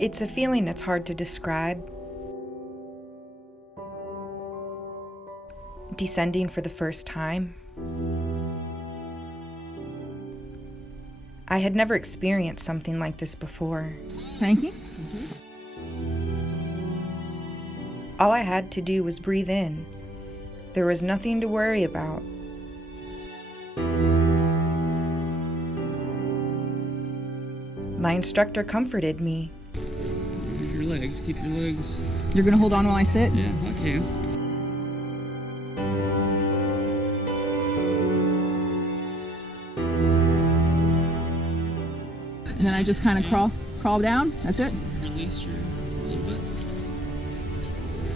It's a feeling that's hard to describe. Descending for the first time. I had never experienced something like this before. Thank you. All I had to do was breathe in. There was nothing to worry about. My instructor comforted me. Use your legs. Keep your legs. You're gonna hold on while I sit? Yeah, I can. And then I just kind of crawl down. That's it. Release your butt.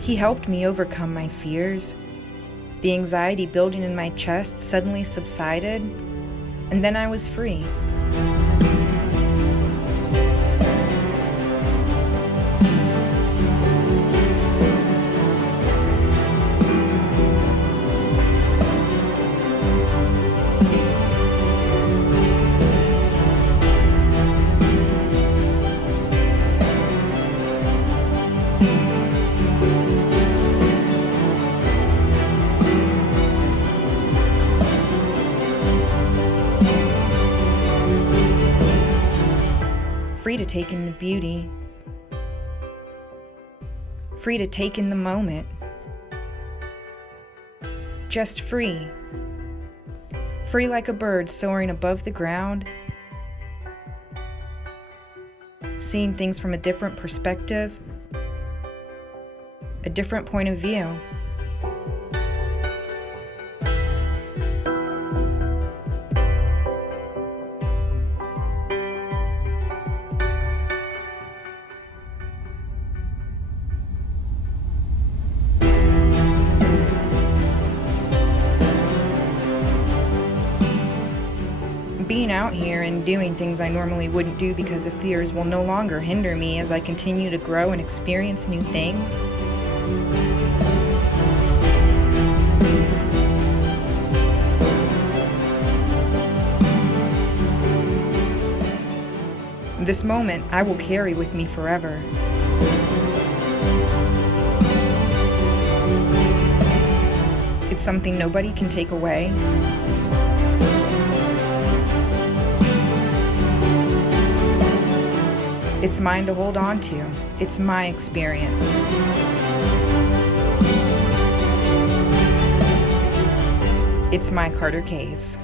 He helped me overcome my fears. The anxiety building in my chest suddenly subsided, and then I was free. Free to take in the beauty. Free to take in the moment. Just free. Free like a bird soaring above the ground. Seeing things from a different perspective. A different point of view. Being out here and doing things I normally wouldn't do because of fears will no longer hinder me as I continue to grow and experience new things. This moment I will carry with me forever. It's something nobody can take away. It's mine to hold on to. It's my experience. It's my Carter Caves.